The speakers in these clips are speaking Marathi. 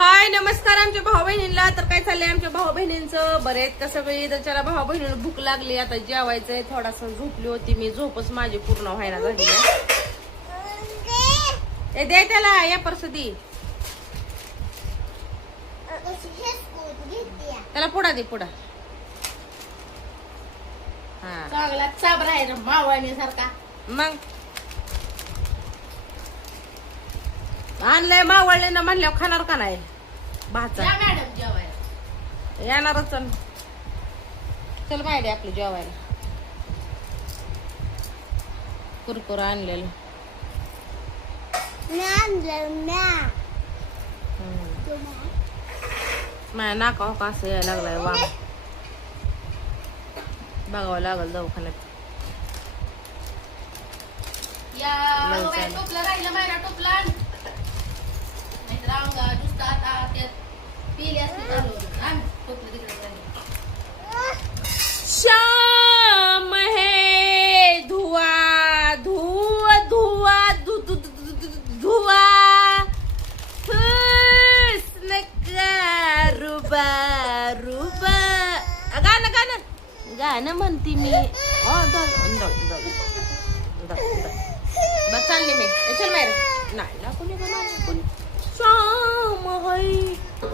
हाय नमस्कार आमच्या भाऊ बहिणींना. तर काय चाललंय आमच्या भाऊ बहिणींचं बरेच कसं काही तर त्याला भाऊ बहिणीला भूक लागली. आता जेवायचंय. थोडासा झोपली होती मी. झोपच माझी पूर्ण व्हायला झाली. ए दे त्याला या परसदी त्याला पुढा दे पुढा. हा चांगला चाबरा आहे ना मावळणी सारखा. मग आणलंय मावळले ना म्हणल्यावर खाणार का नाही भाचा. या मॅडम जेवायला. येणारच चल चल माहिती आपलं जेवायला. कुरकुर आणलेलं माझ्या नाका का असं यायला लागलाय. वा बघावं लागल दवाखान्यात. या नाही बाई, चालेल. टोपला राहिला मायरा टोपला नाहीतर अंगा नुसतं आता त्यात पिली असते चालू आण टोपलं तिकडे राहिले. श्याम है धुआ धुआ धुआ धुआ हुस्न का रुबा रुबा. गाणं गाणं गाणं म्हणती मी. बस चालली मी. चल मारे नाही ना कोणी कोणी श्याम है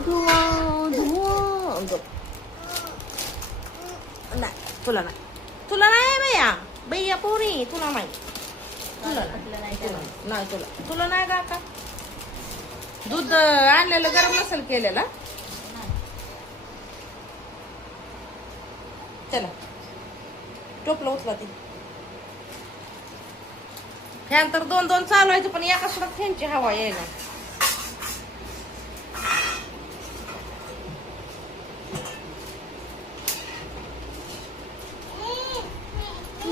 धुआ धुआ. नाही तुला नाही भैया भैया पोरी तुला नाही. तुला तुला नाही का का दूध आणलेलं गरम नसेल केलेला. चला टोपलं उचला ती. फॅन तर दोन दोन चालवायचं पण एका सुद्धा फॅनची हवा यायला.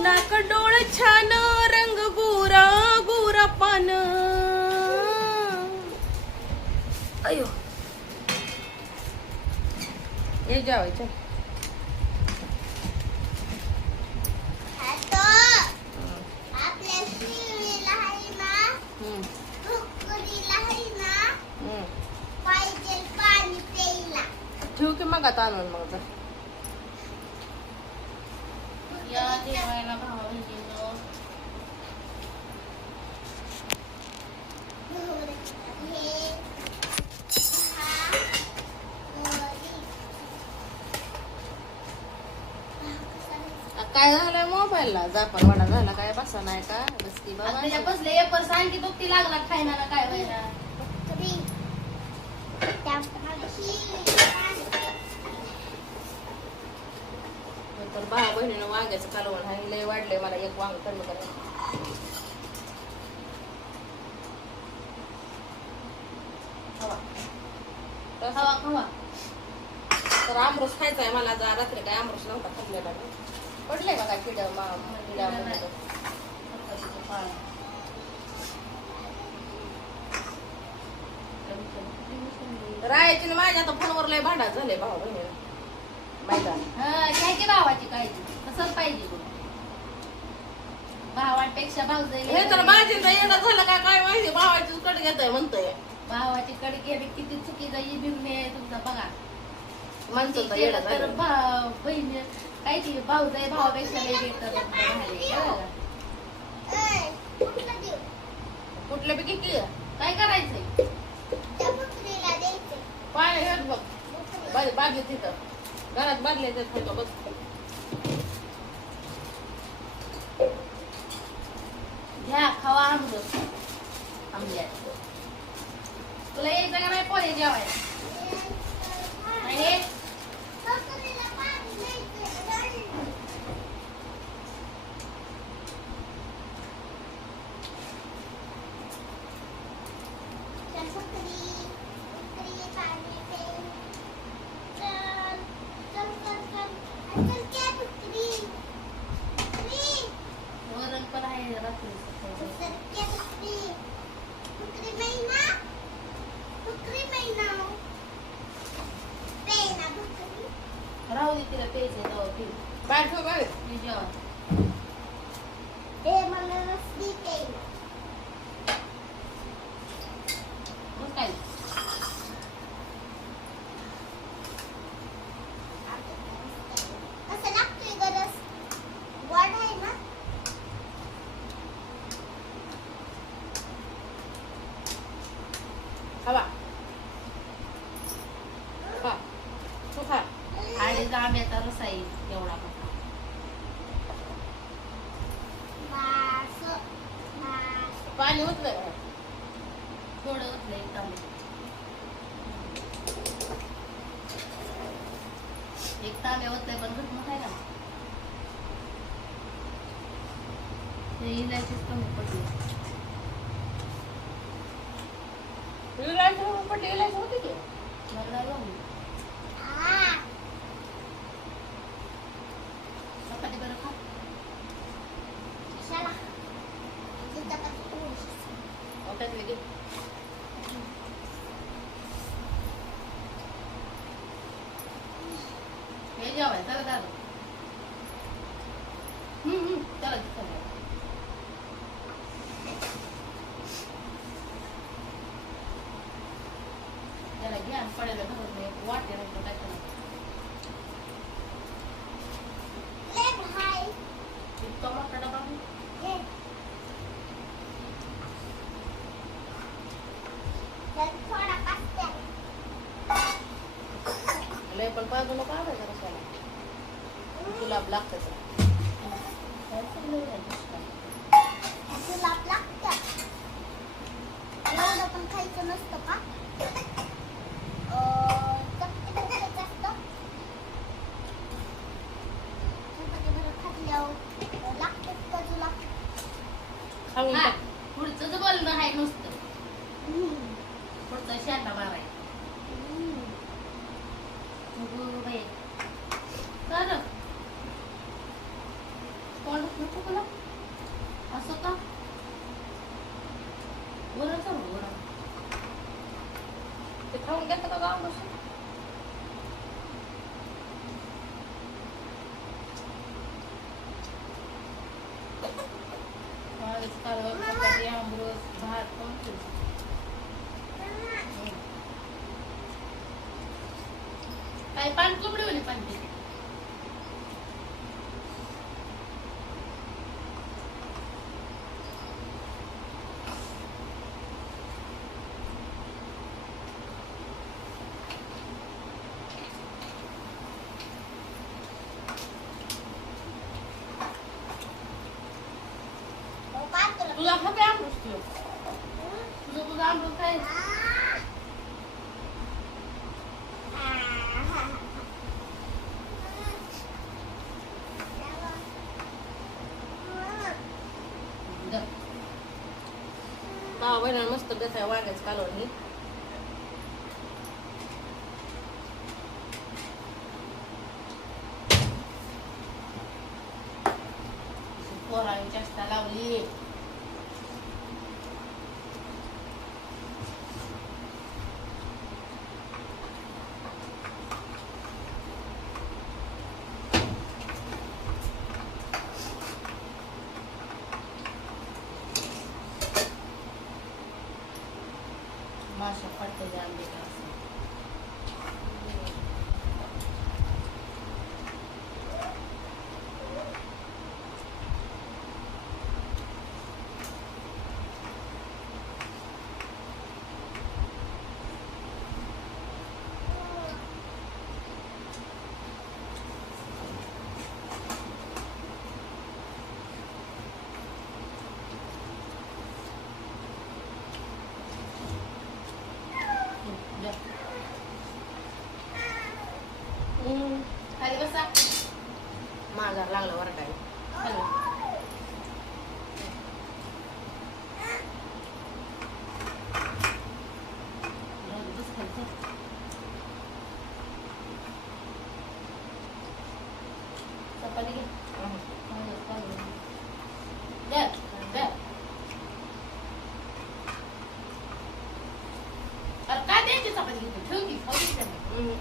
नाक डोळ छान रंग गोरा गोरा पान. अयो हे जेवायचं. ठेवू की मग आता आणून मग तर. या जेवायला भावांनो. काय झालंय मोबाईलला जापरवाडा झाला काय बसा नाही का. बस की बाबा त्याच्या बसले एपर सांगी दुखती लागला खायला ना काय व्हायला. तर भाऊ बहिणीनं वांग्याचं कालवण आहे लय वाढलंय. मला एक वांग कमी करायचं. खावा खावा. तर आमरस खायचा आहे मला. आज रात्री काय आमरस नव्हता खाल्लेला. पडले का काय किडा राहायचे ना. माझ्या आता फोनवर लय भांडण झाले भाऊ बहिणीला मैदान. काय की भावाची काळजी तसंच पाहिजे बघ. भावांपेक्षा भाऊजाई हे तर माझीचा येणं झालं काय काय माहिती. भावाची कट घेतोय म्हणतोय. भावाची कडकी आणि किती चुकीचा बिरणे आहे तुमचा बघा. म्हणतो येणं तर झालं. बहीण काय ती भाऊजाई भावापेक्षा वेगळे तर कुठल्या पैकी की काय करायचंय. पाय घेत बघ बाजू तिथं घरात बांधले ते खायचं बस. घ्या खावा आमरस आंब्यात. तुला यायचं का नाही पोहे जेवायला. नाही वरण पण आहे रात्री. राहू दे तिला प्यायचे तेव्हा पी. बाहेर ठेव बाहेर. मी जेवा. मग काय खावा खा तू खा आणि आंब्याचा रस आहे एवढा मोठा. पाणी उतलं थोडं ओतलंय तांबे. एक तांबे ओतलंय पण घट मोठा आहे ना. ते इलायचीच कमी पडली. पटेलाच होते की मला नाही गमली. चपाती बरं खा. त्यात वेगळी हे जेवाय चला दादा. चला चला. त्याला घ्या आणि पडायला धरून एक वाटे नाही तर काय करायचं. इतका मोठा डबा आहे. लय पण बाजू नको आणायचं रसाला गुलाब लागतं काय चाललंय याचं? पण खायचं नसतं का खायचं असतं खाल्ल्यावर लागतं का तुला खाऊन हा, टाक. पुढचं जर बोलणं आहे नुसतं पुढचं शांता माराय. कोण नको तुला असं का बरं जाऊ बरं. ते खाऊन घेतं का गाव बसून वाळीचं कालवण, चपाती, आमरस, भात कोण खायचं? काय पाणी कोंबडी वाली पाणी पिते. तुला खपे आमरस तुझं तुझं आमरस काय भावा बहिणीला मस्त बेसाय वांग्याचं कालवण ही पोरांची चेष्टा लावली. माशा पडते आंबे का असं. खाली बसा. माघार लागला वरटायला खाली. बस खाली. चपाती घे. द्या, द्या. अरे काय द्यायची चपाती घेते ठेव की खाऊ दे त्यांना.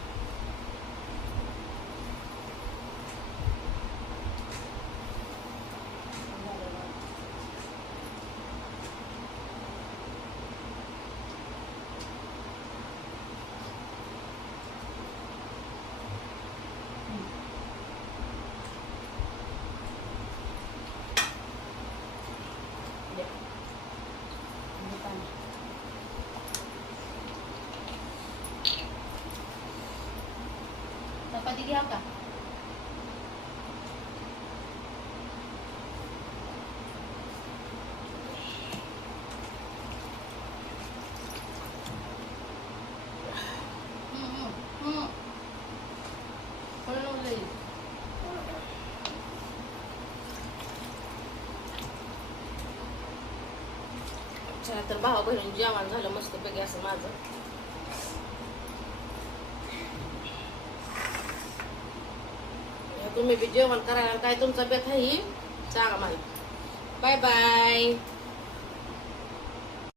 घ्या का चला तर भावा बहिणी जेवण झालं मस्त पैकी असं माझं. तुम्ही बी जेवण करायला काय तुमचा बेत आहे सांगा मला. Bye bye.